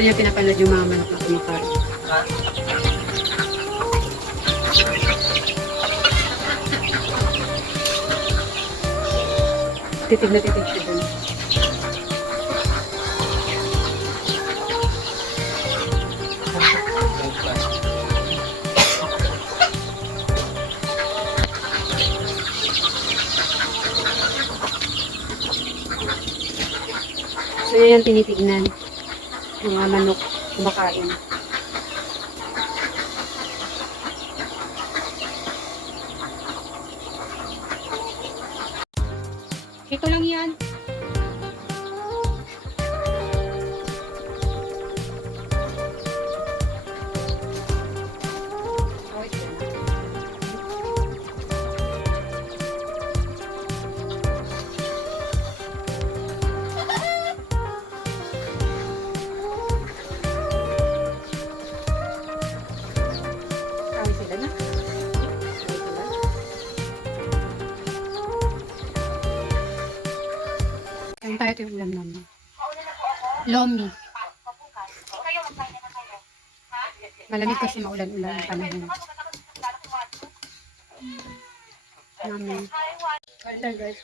gusto niya pinapanood yung mga manok na kumakain. Titig na titig siya dun. So, yan tinitignan. Mga manok kumakain. Ito lang yan. Ulam namin. Lomi. Malamig kasi maulan-ulan ang panahon. Namin. Tayo guys.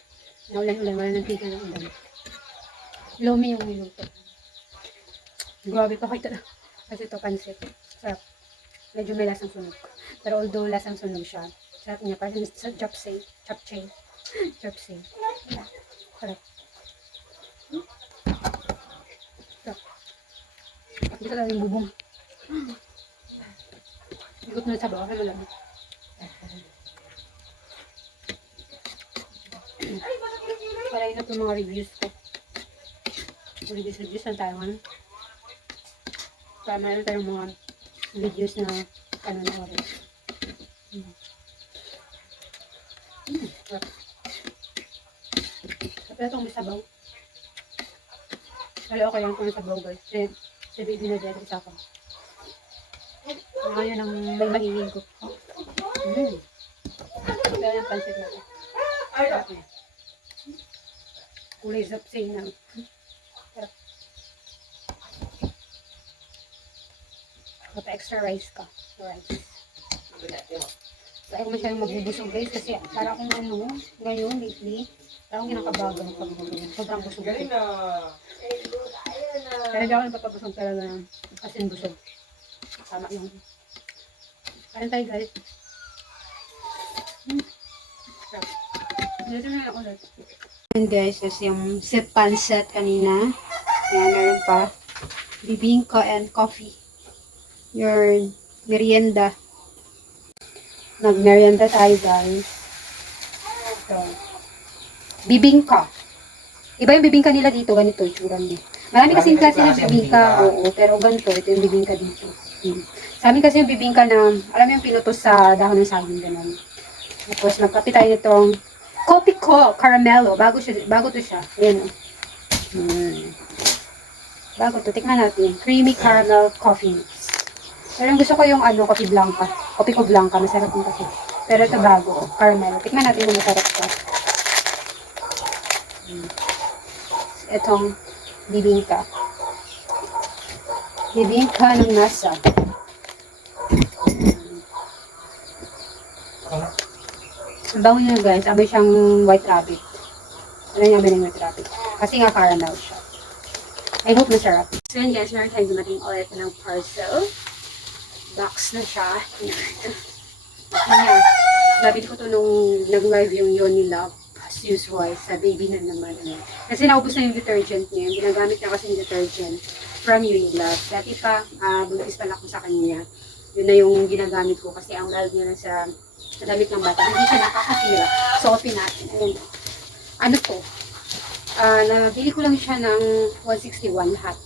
Maulan-ulan, wala nang tigil ng ulan. Lomi yung niluto. Grabe pa kita. Kasi ito pansit. Sarap. Medyo may lasang sunog. Pero although lasang sunog siya, sarap niya. Parang sa chopsay. Chopsay. Chopsay. Sarap. Hmm? Sarap. Dito tayo yung bubong. Ikot na sa bawah. Ano lang. Para yun itong mga reviews ko. Reviews, reviews lang tayo. Ano? Para meron tayong mga videos na ano na oras. Mm. Mm, sarap. Itong may sabaw. Pero okay lang may sabaw guys. Kasi si baby na dyan isa ko. Ngayon ang may mahingin ko. Mm. Kaya yung pansit natin. Sarap niya. Kulay zapsay na. Sarap. Mata extra rice ka. Rice. Kaya ko masyadong magbubusog guys kasi para akong ano, ngayon lately, parang kinakabagan pag sobrang busog. Galing na. Kaya hindi ako napapabusog talaga kasi busog. Tama yung Kain tayo guys. Hmm. Dito na ako ulit. And guys, kasi yung sip pancet kanina. Ayan, meron pa. Bibingka and coffee. Your merienda. Nag-merienda tayo guys. Ito. Bibingka. Iba yung bibingka nila dito, ganito yung tsura niya. Marami kasing klase ng bibingka, oo, pero ganito, ito yung bibingka dito. Hmm. Sa amin kasi yung bibingka na, alam mo yung pinutos sa dahon ng saging, ganun. Tapos nagkape tayo nitong Coffee Co Caramelo. Bago, siya, bago to siya. Ayan o. Hmm. Bago to. Tikman natin. Creamy caramel coffee mix. Pero yung gusto ko yung ano, coffee blanca. Coffee ko blanca. Masarap yung kasi. Pero ito bago. Caramel. Tikman natin kung masarap to. Hmm. Itong bibingka. Bibingka ng nasa. Ang bango niya guys, amoy siyang white rabbit. Ano niya ng white rabbit? Kasi nga caramel siya. I hope masarap. So yun guys, meron tayong dumating ulit ng parcel. Box na siya. Ayan. Nabili ko to nung nag-live yung Yoni Love usual sa baby na naman. Ayan. Kasi naubos na yung detergent niya. Yung Ginagamit niya kasi yung detergent from Yoni Love. Dati pa, ah, buntis pa lang ko sa kanya. Yun na yung ginagamit ko kasi ang love niya lang sa damit ng bata. Hindi siya nakakasira. So, open natin. Ayan. Ano to? Ah, nabili ko lang siya ng 161 lahat.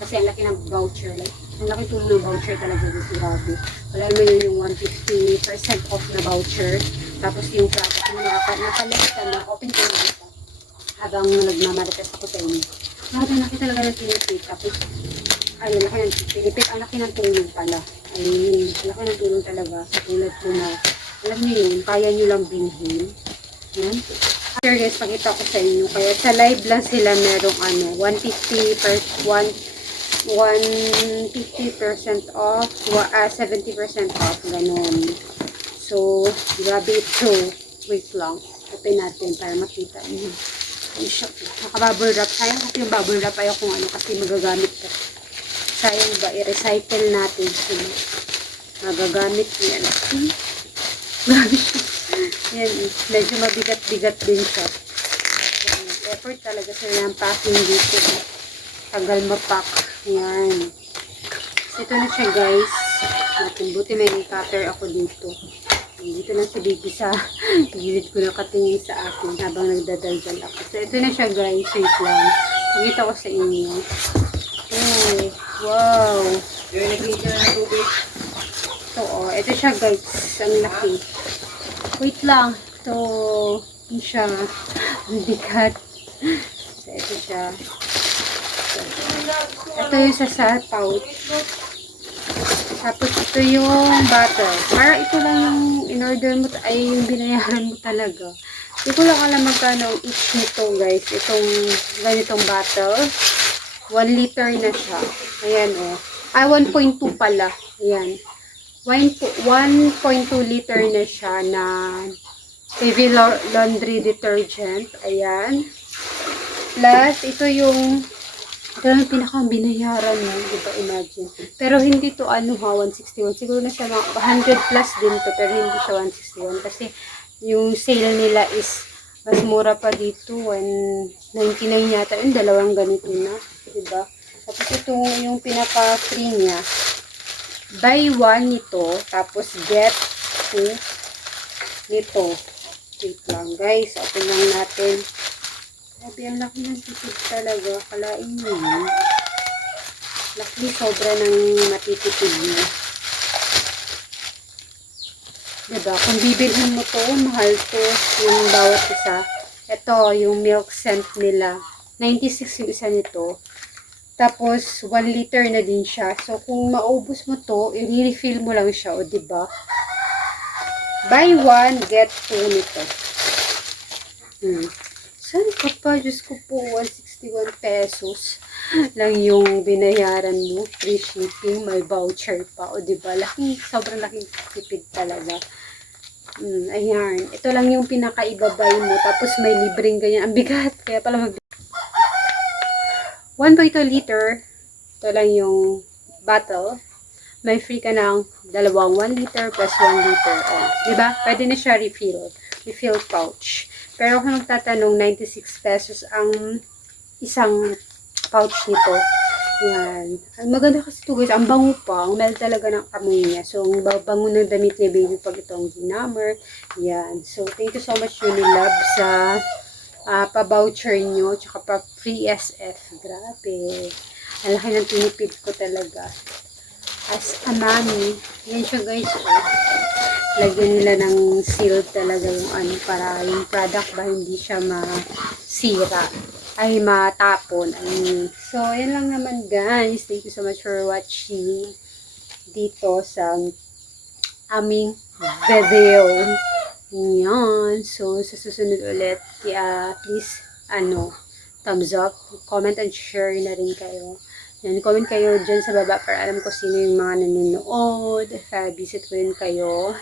Kasi ang laki ng voucher. Like, ang laki tulong ng voucher talaga dito. Grabe. Wala mo yun yung 150% off na voucher. Tapos yung product mo naka, nakalista na open ko na ito. Habang nagmamarites ako sa inyo. Grabe, ang laki talaga ng tinipid. Tapos, ayun, laki ng tinipid. Ang laki ng tulong pala. Ang laki ng tulong talaga. Sa tulad ko na, alam niyo yun, kaya niyo lang binhin. Yan. After guys, pakita ko sa inyo. Kaya sa live lang sila merong ano, 150 per 1 150% off, wa- ah, 70% off, ganun. So, grabe ito. Wait lang. Open natin para makita niyo. Ay, shop. Naka-bubble wrap. Sayang kasi yung bubble wrap ayaw kung ano kasi magagamit ko. Sayang ba, i-recycle natin siya. Magagamit yan. Hmm? Grabe siya. Yan, medyo mabigat-bigat din siya. Effort talaga sa yung packing dito. Tagal mapak. Yan. So, ito na siya guys. Natin, buti may cutter ako dito. Dito lang si baby sa gilid ko nakatingin sa akin habang nagdadaldal ako. So, ito na siya guys. Wait lang. Pakita ko sa inyo. Oh, wow. Yung nag-video na tubig. Ito oh. Ito siya guys. Ang laki. Wait lang. Ito. Ito siya. Ang bigat. So, ito siya. Ito yung sa sa pouch. Tapos ito yung bottle. Para ito lang yung in-order mo, ay yung binayaran mo talaga. Hindi ko lang alam magkano each nito guys. Itong ganitong bottle. 1 liter na siya. Ayan oh. Ay, 1.2 pala. Ayan. 1 po- 1.2 liter na siya na heavy la- laundry detergent. Ayan. Plus, ito yung lang yung pinaka binayaran mo, di ba? Imagine. Pero hindi to ano ha, 161. Siguro na siya mga 100 plus din to, pero hindi siya 161. Kasi yung sale nila is mas mura pa dito, 199 yata. Yung dalawang ganito na, di ba? Tapos ito yung pinaka-free niya. Buy one nito, tapos get two nito. Wait lang guys, open lang natin. Grabe, ang laki ng tipid talaga. Kalain nyo yun. Laki sobra ng matitipid nyo. Diba? Kung bibilhin mo to, mahal to yung bawat isa. Ito, yung milk scent nila. 96 yung isa nito. Tapos, 1 liter na din siya. So, kung maubos mo to, i-refill mo lang siya, o diba? Buy one, get two nito. Hmm. Saan ka pa? Diyos ko po, 161 pesos lang yung binayaran mo. Free shipping, may voucher pa. O, di ba? Laking, sobrang laking tipid talaga. Mm, ayan. Ito lang yung pinakaibabay mo. Tapos may libreng ganyan. Ang bigat. Kaya pala mag... 1.2 liter. Ito lang yung bottle. May free ka ng dalawang 1 liter plus 1 liter. O, di ba? Pwede na siya refill. Refill pouch. Pero kung magtatanong, 96 pesos ang isang pouch nito. Yan. Ang maganda kasi ito guys, ang bango pa. Ang mel talaga ng amoy niya. So, ang ba- bango ng damit ni baby pag itong ginammer. Yan. So, thank you so much Unilab sa ah, pa-voucher nyo. Tsaka pa free SF. Grabe. Ang laki ng tinipid ko talaga. As a mami. Yan siya guys. Oh lagyan nila ng seal talaga yung ano para yung product ba hindi siya masira. Ay matapon. I mean. so yan lang naman guys. Thank you so much for watching dito sa aming video yan. So sa susunod ulit kaya please ano thumbs up comment and share na rin kayo. Yan, comment kayo dyan sa baba para alam ko sino yung mga nanonood. Uh, visit ko rin kayo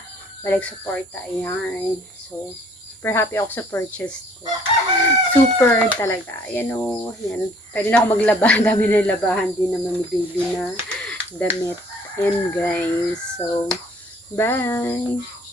balik suporta. Ayan. So, super happy ako sa purchase ko. Super talaga. Ayan o. Ayan. Pwede na ako maglaba. Dami na labahan din naman ni baby na damit. Ayan guys. So, bye!